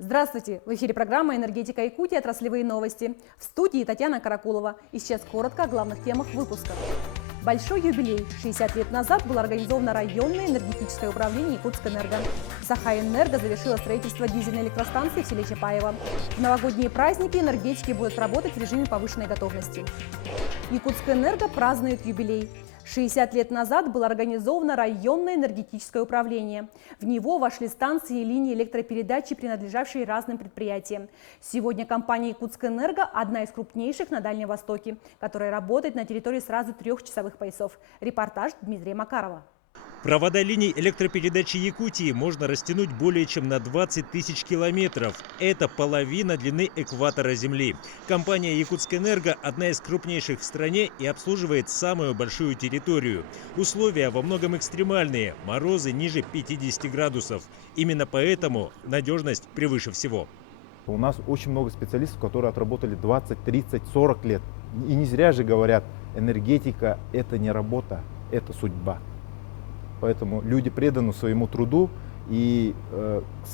Здравствуйте! В эфире программа «Энергетика Якутии. Отраслевые новости». В студии Татьяна Каракулова. И сейчас коротко о главных темах выпуска. Большой юбилей. 60 лет назад было организовано районное энергетическое управление Якутскэнерго. Сахаэнерго завершила строительство дизельной электростанции в селе Чапаево. В новогодние праздники энергетики будут работать в режиме повышенной готовности. Якутскэнерго празднует юбилей. 60 лет назад было организовано районное энергетическое управление. В него вошли станции и линии электропередачи, принадлежавшие разным предприятиям. Сегодня компания Якутскэнерго – одна из крупнейших на Дальнем Востоке, которая работает на территории сразу 3 часовых поясов. Репортаж Дмитрия Макарова. Провода линий электропередачи Якутии можно растянуть более чем на 20 тысяч километров. Это половина длины экватора Земли. Компания Якутскэнерго – одна из крупнейших в стране и обслуживает самую большую территорию. Условия во многом экстремальные, морозы ниже 50 градусов. Именно поэтому надежность превыше всего. У нас очень много специалистов, которые отработали 20, 30, 40 лет. И не зря же говорят, энергетика – это не работа, это судьба. Поэтому люди преданы своему труду и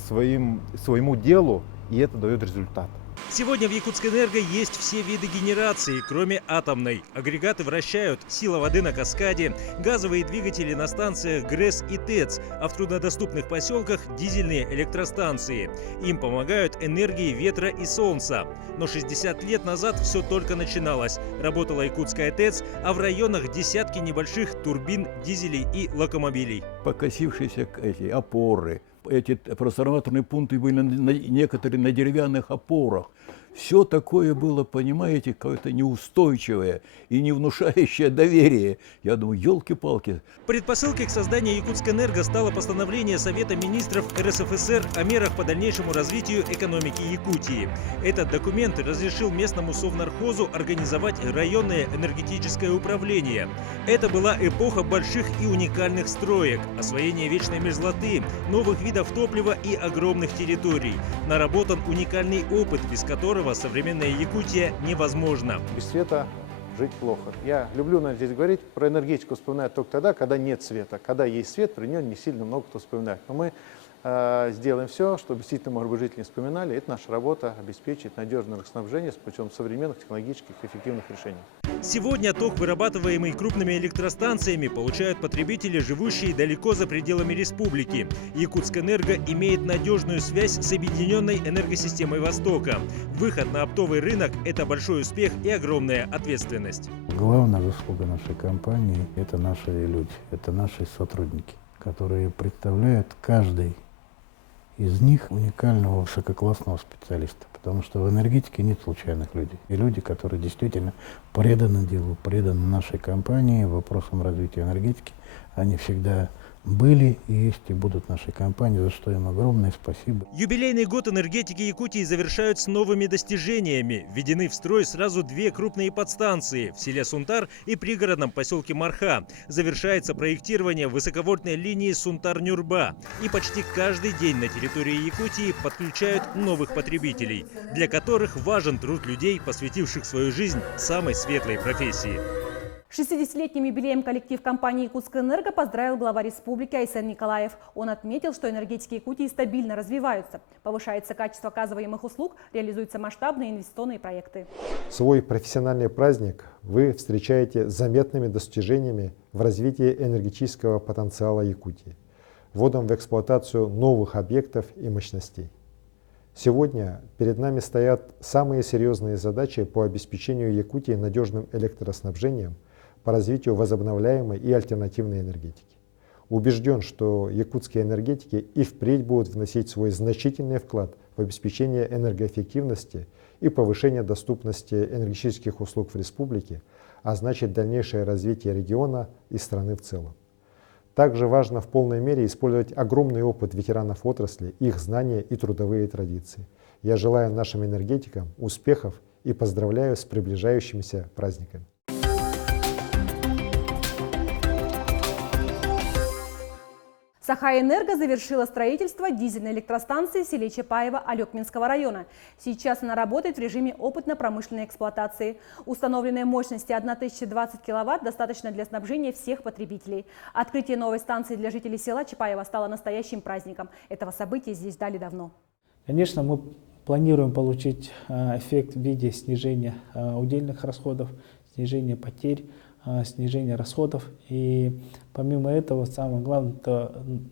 своему делу, и это дает результат. Сегодня в Якутскэнерго есть все виды генерации, кроме атомной. Агрегаты вращают, сила воды на каскаде, газовые двигатели на станциях ГРЭС и ТЭЦ, а в труднодоступных поселках дизельные электростанции. Им помогают энергии ветра и солнца. Но 60 лет назад все только начиналось. Работала якутская ТЭЦ, а в районах десятки небольших турбин, дизелей и локомобилей. Покосившиеся эти опоры. Эти трансформаторные пункты были некоторые на деревянных опорах. Все такое было, понимаете, какое-то неустойчивое и не внушающее доверие. Я думаю, елки-палки. Предпосылкой к созданию Якутскэнерго стало постановление Совета министров РСФСР о мерах по дальнейшему развитию экономики Якутии. Этот документ разрешил местному Совнархозу организовать районное энергетическое управление. Это была эпоха больших и уникальных строек, освоения вечной мерзлоты, новых видов топлива и огромных территорий. Наработан уникальный опыт, без которого современная Якутия невозможна. Без света жить плохо. Я люблю здесь говорить, про энергетику вспоминать только тогда, когда нет света. Когда есть свет, про нее не сильно много кто вспоминает. Но мы сделаем все, чтобы действительно, может быть, жители не вспоминали. Это наша работа — обеспечить надежное снабжение с путем современных технологических эффективных решений. Сегодня ток, вырабатываемый крупными электростанциями, получают потребители, живущие далеко за пределами республики. Якутскэнерго имеет надежную связь с объединенной энергосистемой Востока. Выход на оптовый рынок – это большой успех и огромная ответственность. Главная заслуга нашей компании – это наши люди, это наши сотрудники, которые представляют каждый из них уникального высококлассного специалиста, потому что в энергетике нет случайных людей. И люди, которые действительно преданы делу, преданы нашей компании, вопросам развития энергетики, они всегда были, есть и будут нашей компании, за что им огромное спасибо. Юбилейный год энергетики Якутии завершают с новыми достижениями. Введены в строй сразу 2 крупные подстанции в селе Сунтар и пригородном поселке Марха. Завершается проектирование высоковольтной линии Сунтар-Нюрба. И почти каждый день на территории Якутии подключают новых потребителей, для которых важен труд людей, посвятивших свою жизнь самой светлой профессии. 60-летним юбилеем коллектив компании Якутскэнерго поздравил глава республики Айсен Николаев. Он отметил, что энергетики Якутии стабильно развиваются. Повышается качество оказываемых услуг, реализуются масштабные инвестиционные проекты. Свой профессиональный праздник вы встречаете с заметными достижениями в развитии энергетического потенциала Якутии, вводом в эксплуатацию новых объектов и мощностей. Сегодня перед нами стоят самые серьезные задачи по обеспечению Якутии надежным электроснабжением, по развитию возобновляемой и альтернативной энергетики. Убежден, что якутские энергетики и впредь будут вносить свой значительный вклад в обеспечение энергоэффективности и повышение доступности энергетических услуг в республике, а значит дальнейшее развитие региона и страны в целом. Также важно в полной мере использовать огромный опыт ветеранов отрасли, их знания и трудовые традиции. Я желаю нашим энергетикам успехов и поздравляю с приближающимися праздниками. Сахаэнерго завершила строительство дизельной электростанции в селе Чапаево Алекминского района. Сейчас она работает в режиме опытно-промышленной эксплуатации. Установленной мощности 1020 киловатт достаточно для снабжения всех потребителей. Открытие новой станции для жителей села Чапаево стало настоящим праздником. Этого события здесь ждали давно. Конечно, мы планируем получить эффект в виде снижения удельных расходов, снижения потерь, снижения расходов. И помимо этого, самое главное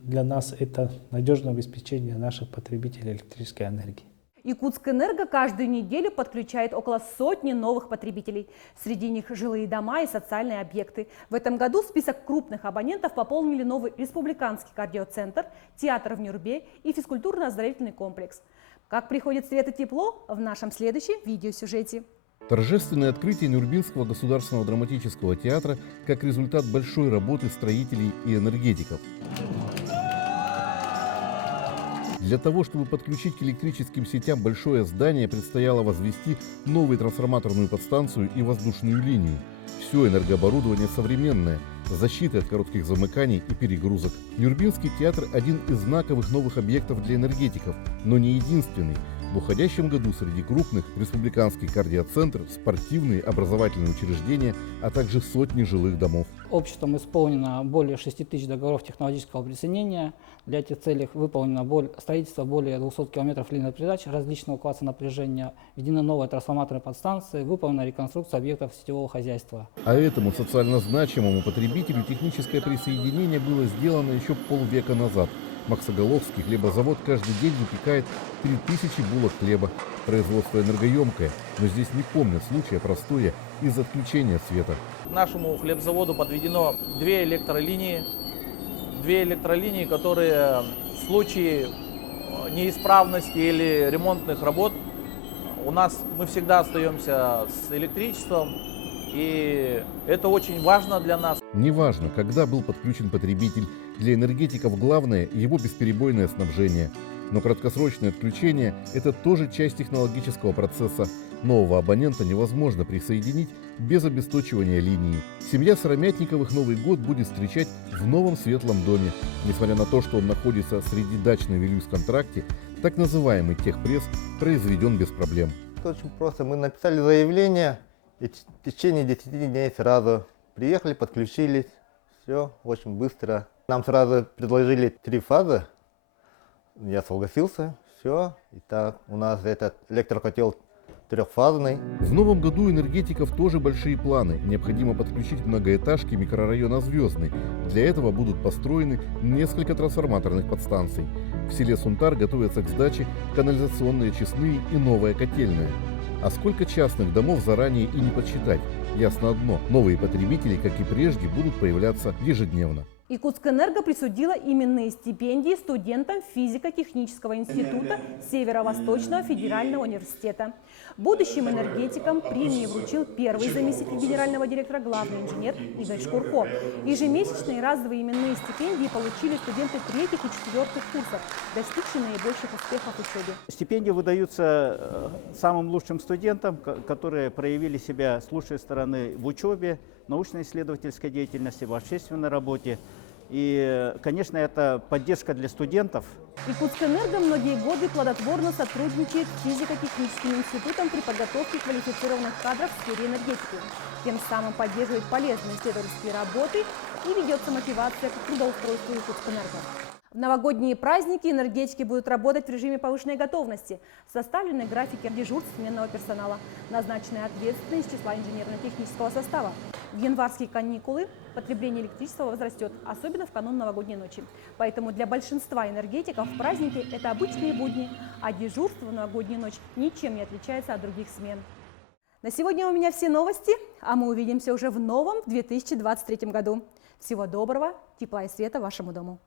для нас это надежное обеспечение наших потребителей электрической энергии. Якутскэнерго каждую неделю подключает около сотни новых потребителей. Среди них жилые дома и социальные объекты. В этом году список крупных абонентов пополнили новый республиканский кардиоцентр, театр в Нюрбе и физкультурно-оздоровительный комплекс. Как приходит свет и тепло в нашем следующем видеосюжете. Торжественное открытие Нюрбинского государственного драматического театра как результат большой работы строителей и энергетиков. Для того, чтобы подключить к электрическим сетям большое здание, предстояло возвести новую трансформаторную подстанцию и воздушную линию. Все энергооборудование современное, защита от коротких замыканий и перегрузок. Нюрбинский театр – один из знаковых новых объектов для энергетиков, но не единственный. В уходящем году среди крупных республиканский кардиоцентр, спортивные, образовательные учреждения, а также сотни жилых домов. Обществом исполнено более 6 тысяч договоров технологического присоединения. Для этих целей выполнено строительство более 200 километров линий передач различного класса напряжения, введены новые трансформаторные подстанции, выполнена реконструкция объектов сетевого хозяйства. А этому социально значимому потребителю техническое присоединение было сделано еще полвека назад. Максоголовский хлебозавод каждый день выпекает 3000 булок хлеба. Производство энергоемкое, но здесь не помню случая простоя из-за отключения света. К нашему хлебзаводу подведено две электролинии, которые в случае неисправности или ремонтных работ мы всегда остаемся с электричеством, и это очень важно для нас. Неважно, когда был подключен потребитель, для энергетиков главное его бесперебойное снабжение. Но краткосрочное отключение – это тоже часть технологического процесса. Нового абонента невозможно присоединить без обесточивания линии. Семья Сыромятниковых Новый год будет встречать в новом светлом доме. Несмотря на то, что он находится среди дач на Вилюйс-контракте, так называемый техпресс произведен без проблем. Очень просто. Мы написали заявление, и в течение 10 дней сразу приехали, подключились. Все очень быстро. Нам сразу предложили 3 фазы. Я согласился. Все. Итак, у нас этот электрокотел трехфазный. В новом году у энергетиков тоже большие планы. Необходимо подключить многоэтажки микрорайона Звездный. Для этого будут построены несколько трансформаторных подстанций. В селе Сунтар готовятся к сдаче канализационные очистные и новая котельная. А сколько частных домов заранее и не подсчитать. Ясно одно, новые потребители, как и прежде, будут появляться ежедневно. Якутскэнерго присудила именные стипендии студентам физико-технического института Северо-Восточного федерального университета. Будущим энергетикам премии вручил первый заместитель генерального директора, главный инженер Игорь Шкурко. Ежемесячные разовые именные стипендии получили студенты 3-х и 4-х курсов, достигшие наибольших успехов в учебе. Стипендии выдаются самым лучшим студентам, которые проявили себя с лучшей стороны в учебе, научно-исследовательской деятельности, в общественной работе. И, конечно, это поддержка для студентов. Якутскэнерго многие годы плодотворно сотрудничает с физико-техническим институтом при подготовке квалифицированных кадров в сфере энергетики. Тем самым поддерживает полезные исследовательские работы и ведется мотивация к трудоустройству Якутскэнерго. В новогодние праздники энергетики будут работать в режиме повышенной готовности. Составлены графики дежурств сменного персонала, назначены ответственные из числа инженерно-технического состава. В январские каникулы потребление электричества возрастет, особенно в канун новогодней ночи. Поэтому для большинства энергетиков праздники – это обычные будни, а дежурство в новогоднюю ночь ничем не отличается от других смен. На сегодня у меня все новости, а мы увидимся уже в новом 2023 году. Всего доброго, тепла и света вашему дому.